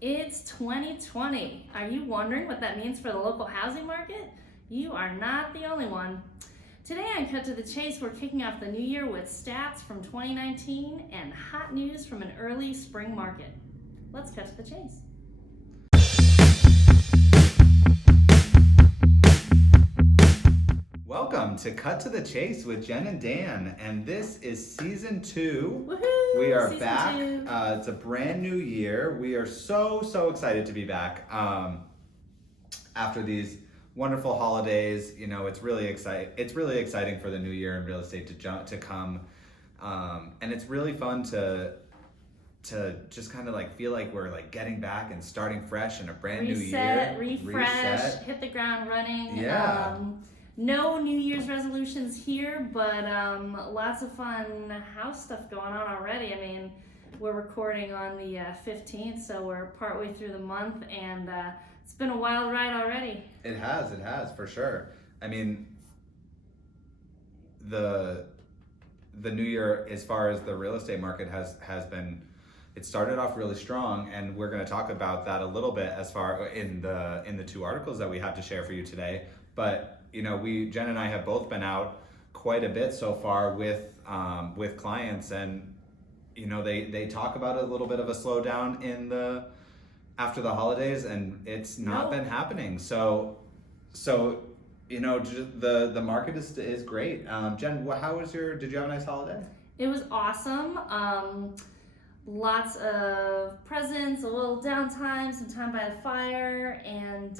It's 2020. Are you wondering what that means for the local housing market? You are not the only one. Today on Cut to the Chase, we're kicking off the new year with stats from 2019 and hot news from an early spring market. Let's cut to the chase. Welcome to Cut to the Chase with Jen and Dan, and this is season 2. Woohoo! We are Season back. 2. It's a brand new year. We are so excited to be back after these wonderful holidays. You know, it's really exciting for the new year in real estate to come, and it's really fun to just kind of like feel like we're like getting back and starting fresh in a brand new year. Refresh, hit the ground running. Yeah. No New Year's resolutions here, but lots of fun house stuff going on already. I mean, we're recording on the 15th, so we're partway through the month, and it's been a wild ride already. It has for sure. I mean, the new year, as far as the real estate market has been, it started off really strong, and we're going to talk about that a little bit as far in the two articles that we have to share for you today. But you know, Jen and I have both been out quite a bit so far with clients, and you know, they talk about a little bit of a slowdown after the holidays, and it's not been happening. So you know, the market is great. Jen, did you have a nice holiday? It was awesome. Lots of presents, a little downtime, some time by the fire, and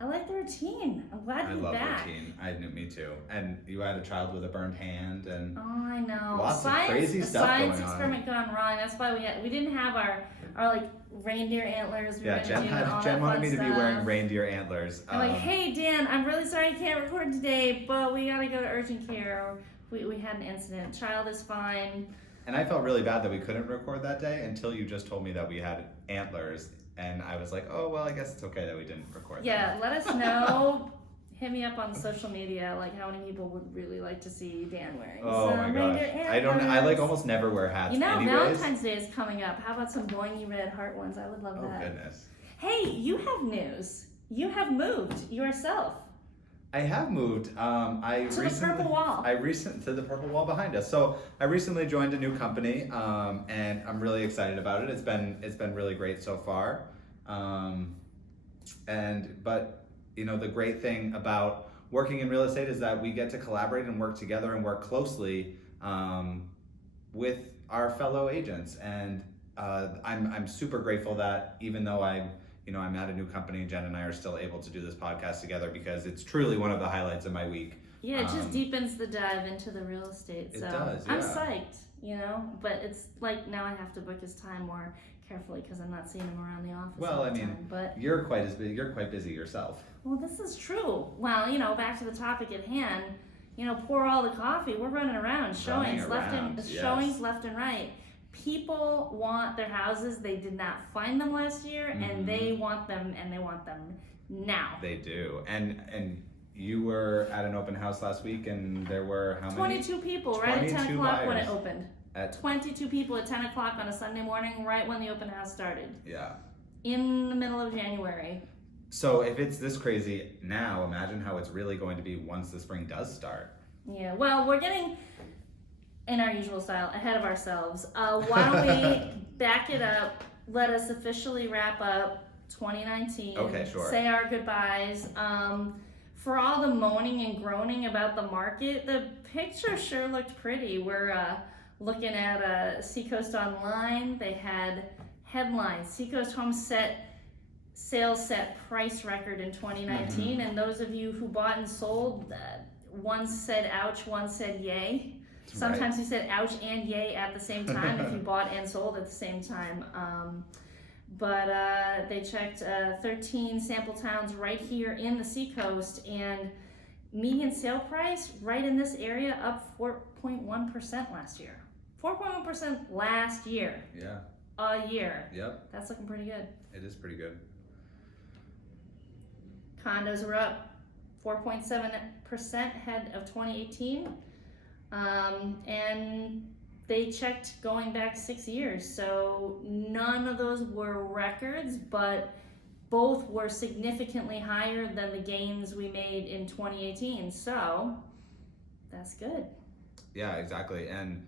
I like the routine. I'm glad to be back. I love routine. Me too. And you had a child with a burned hand, and I know. Lots of crazy stuff going on. Science experiment gone wrong. That's why we didn't have our like reindeer antlers. Jen wanted me to be wearing reindeer antlers. I'm like, hey Dan, I'm really sorry I can't record today, but we gotta go to urgent care. We had an incident. Child is fine. And I felt really bad that we couldn't record that day until you just told me that we had antlers. And I was like, oh, well, I guess it's okay that we didn't record. Yeah, let us know. Hit me up on social media, like how many people would really like to see Dan wearing some reindeer antlers. I like almost never wear hats. You know, anyways. Valentine's Day is coming up. How about some boingy red heart ones? I would love that. Oh, goodness. Hey, you have news. You have moved yourself. I have moved. The purple wall. To the purple wall behind us. So I recently joined a new company, and I'm really excited about it. It's been really great so far. But you know, the great thing about working in real estate is that we get to collaborate and work together and work closely with our fellow agents. And I'm super grateful that even though I'm at a new company, Jen and I are still able to do this podcast together, because it's truly one of the highlights of my week. Yeah, it just deepens the dive into the real estate. So it does, yeah. I'm psyched, you know, but it's like now I have to book his time more carefully because I'm not seeing him around the office. Well, all the I mean, time, but you're quite busy yourself. Well, this is true. Well, you know, back to the topic at hand. You know, pour all the coffee. We're running around, showings left and right. People want their houses. They did not find them last year, and they want them, now. They do. And you were at an open house last week, and there were how many? 22 people right at 10 o'clock buyers. when it opened. 22 people at 10 o'clock on a Sunday morning, right when the open house started. Yeah. In the middle of January. So if it's this crazy now, imagine how it's really going to be once the spring does start. Yeah, well, we're getting, in our usual style, ahead of ourselves. Why don't we back it up, let us officially wrap up 2019. Okay, sure. Say our goodbyes. For all the moaning and groaning about the market, the picture sure looked pretty. We're looking at Seacoast Online. They had headlines: Seacoast Home sales set price record in 2019. And those of you who bought and sold, one said ouch, one said yay. Sometimes you said ouch and yay at the same time if you bought and sold at the same time. But they checked 13 sample towns right here in the Seacoast, and median sale price right in this area up 4.1% last year. 4.1% last year. Yeah. A year. Yep. That's looking pretty good. It is pretty good. Condos were up 4.7% ahead of 2018. And they checked going back 6 years. So none of those were records, but both were significantly higher than the gains we made in 2018. So that's good. Yeah, exactly. And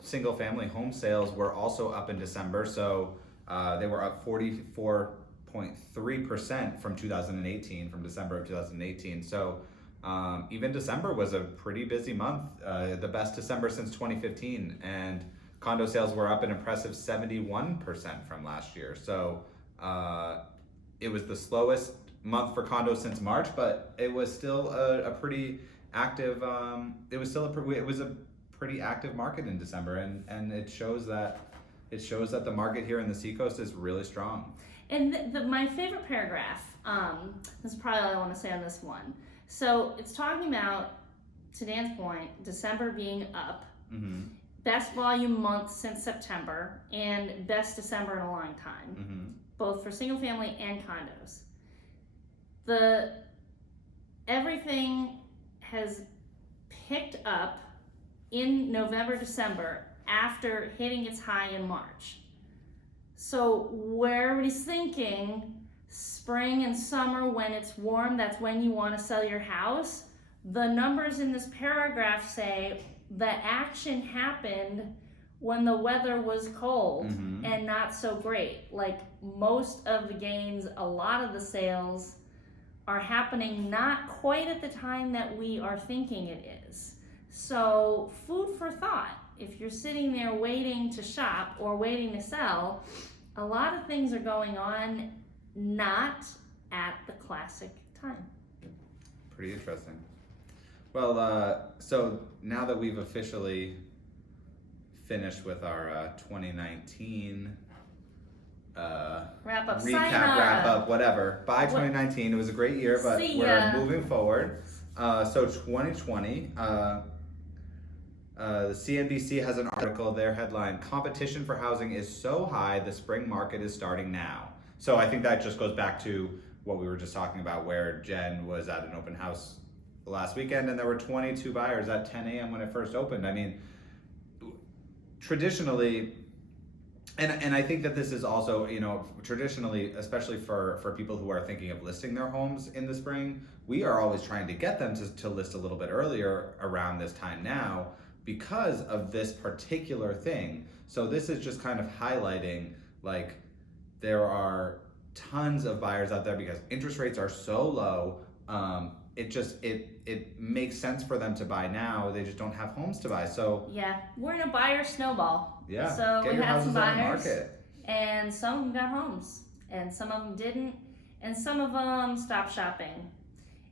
single family home sales were also up in December. So they were up 44.3% from 2018, from December of 2018. So even December was a pretty busy month, the best December since 2015. And condo sales were up an impressive 71% from last year. So it was the slowest month for condos since March, but it was still a pretty active. It was a pretty active market in December, and it shows that the market here in the Seacoast is really strong. And my favorite paragraph, this is probably all I want to say on this one. So it's talking about, to Dan's point, December being up, best volume month since September, and best December in a long time, both for single family and condos. Everything has picked up in November, December after hitting its high in March. So where everybody's thinking spring and summer, when it's warm, that's when you want to sell your house, the numbers in this paragraph say the action happened when the weather was cold and not so great. Like most of the gains, a lot of the sales are happening not quite at the time that we are thinking it is. So food for thought. If you're sitting there waiting to shop or waiting to sell, a lot of things are going on not at the classic time. Pretty interesting. Well, so now that we've officially finished with our 2019 wrap up, recap, wrap up, whatever. By 2019, it was a great year, but we're moving forward. So 2020, the CNBC has an article, their headline, "Competition for housing is so high, the spring market is starting now." So I think that just goes back to what we were just talking about, where Jen was at an open house last weekend and there were 22 buyers at 10 a.m. when it first opened. I mean, traditionally, and I think that this is also, traditionally, especially for people who are thinking of listing their homes in the spring, we are always trying to get them to list a little bit earlier around this time now because of this particular thing. So this is just kind of highlighting, like, there are tons of buyers out there because interest rates are so low. It makes sense for them to buy now. They just don't have homes to buy. So yeah, we're in a buyer snowball. Yeah. So we had some buyers, on the market. And some of them got homes, and some of them didn't, and some of them stopped shopping,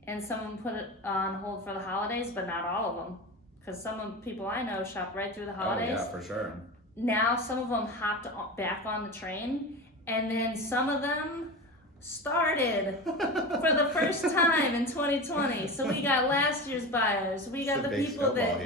and some of them put it on hold for the holidays, but not all of them, because some of the people I know shopped right through the holidays. Oh yeah, for sure. Now some of them hopped back on the train, and then some of them started for the first time in 2020. So we got last year's buyers. We got the people that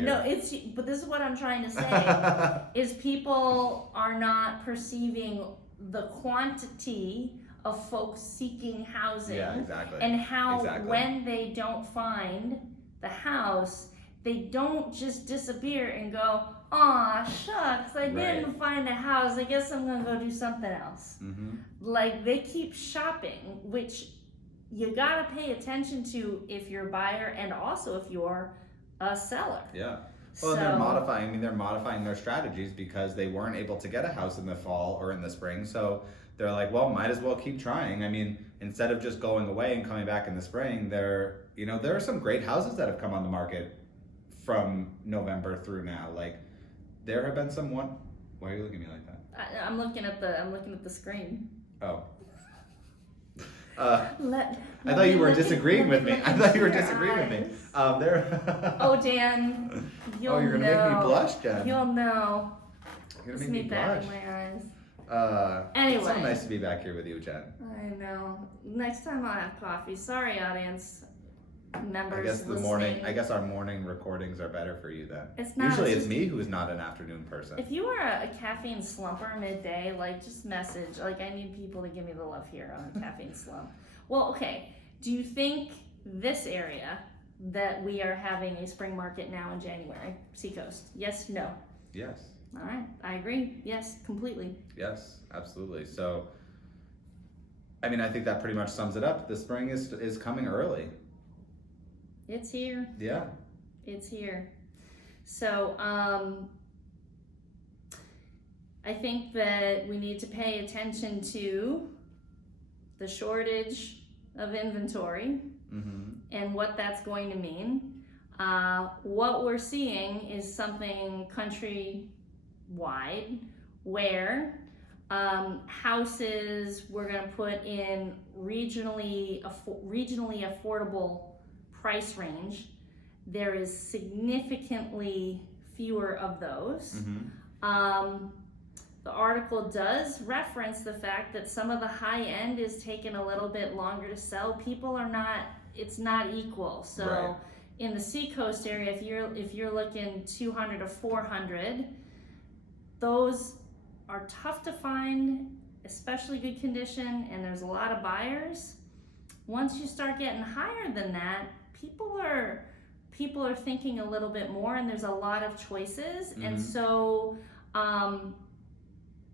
but this is what I'm trying to say is people are not perceiving the quantity of folks seeking housing. Yeah, exactly. And how when they don't find the house, they don't just disappear and go, "Aw, shucks, I didn't find a house. I guess I'm gonna go do something else." Like, they keep shopping, which you gotta pay attention to if you're a buyer and also if you're a seller. Yeah. Well, they're modifying their strategies because they weren't able to get a house in the fall or in the spring. So they're like, well, might as well keep trying. I mean, instead of just going away and coming back in the spring, there are some great houses that have come on the market from November through now. Like, there have been some one. Why are you looking at me like that? I'm looking at the screen. Oh. I thought you were disagreeing with me. I thought you were disagreeing with me. Oh, Dan. You're gonna make me blush, Jen. You'll know. You're gonna make me blush. In my eyes. Anyway. It's so nice to be back here with you, Jen. I know. Next time I'll have coffee. Sorry, audience members. I guess our morning recordings are better for you then. Usually it's me who's not an afternoon person. If you are a caffeine slumper midday, just message. I need people to give me the love here on a caffeine slump. Well, okay. Do you think this area that we are having a spring market now in January, Seacoast? Yes, no. Yes. All right, I agree. Yes, completely. Yes, absolutely. So, I mean, I think that pretty much sums it up. The spring is coming early. It's here. Yeah. It's here. So, I think that we need to pay attention to the shortage of inventory and what that's going to mean. What we're seeing is something country-wide where houses we're going to put in regionally affordable price range. There is significantly fewer of those. The article does reference the fact that some of the high end is taking a little bit longer to sell. People are not, it's not equal. So Right. in the seacoast area, if you're looking 200 to 400, those are tough to find, especially good condition, and there's a lot of buyers. Once you start getting higher than that, people are thinking a little bit more, and there's a lot of choices. And so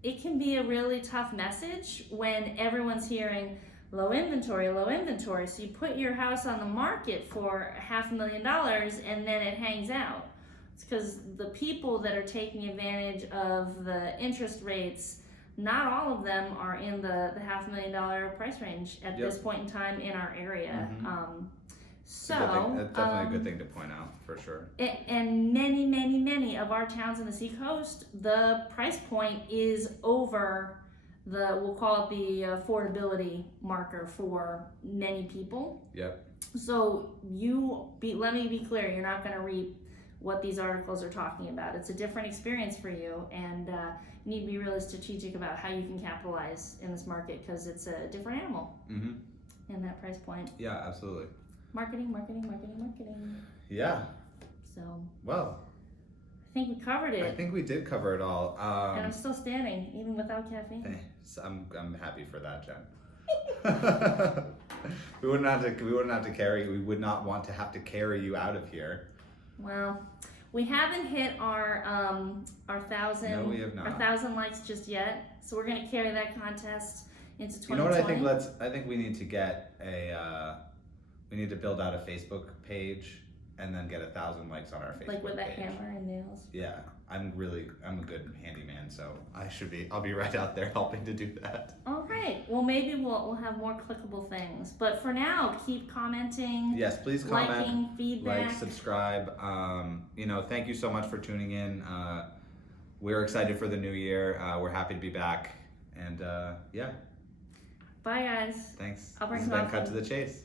it can be a really tough message when everyone's hearing low inventory. So you put your house on the market for $500,000 and then it hangs out. It's because the people that are taking advantage of the interest rates, not all of them are in the $500,000 price range at this point in time in our area. So that's definitely a good thing to point out, for sure. And many of our towns in the seacoast, the price point is over we'll call it the affordability marker for many people. Yep. So let me be clear, you're not going to reap what these articles are talking about. It's a different experience for you, and you need to be really strategic about how you can capitalize in this market, because it's a different animal in that price point. Yeah, absolutely. Marketing. Yeah. So, well, I think we covered it. I think we did cover it all. And I'm still standing, even without caffeine. I'm happy for that, Jen. we wouldn't have to carry. We would not want to have to carry you out of here. Well, we haven't hit our 1,000. No, we have not. Our 1,000 likes just yet. So we're gonna carry that contest into 2020. You know what I think we need to get we need to build out a Facebook page and then get 1,000 likes on our Facebook page. Like with a hammer and nails. Yeah, I'm a good handyman, so I'll be right out there helping to do that. All right. Well, maybe we'll have more clickable things. But for now, keep commenting. Yes, please comment, liking, feedback, like, subscribe. Thank you so much for tuning in. We're excited for the new year. We're happy to be back, and yeah. Bye, guys. Thanks. I'll bring this has some been Cut coffee. to the Chase.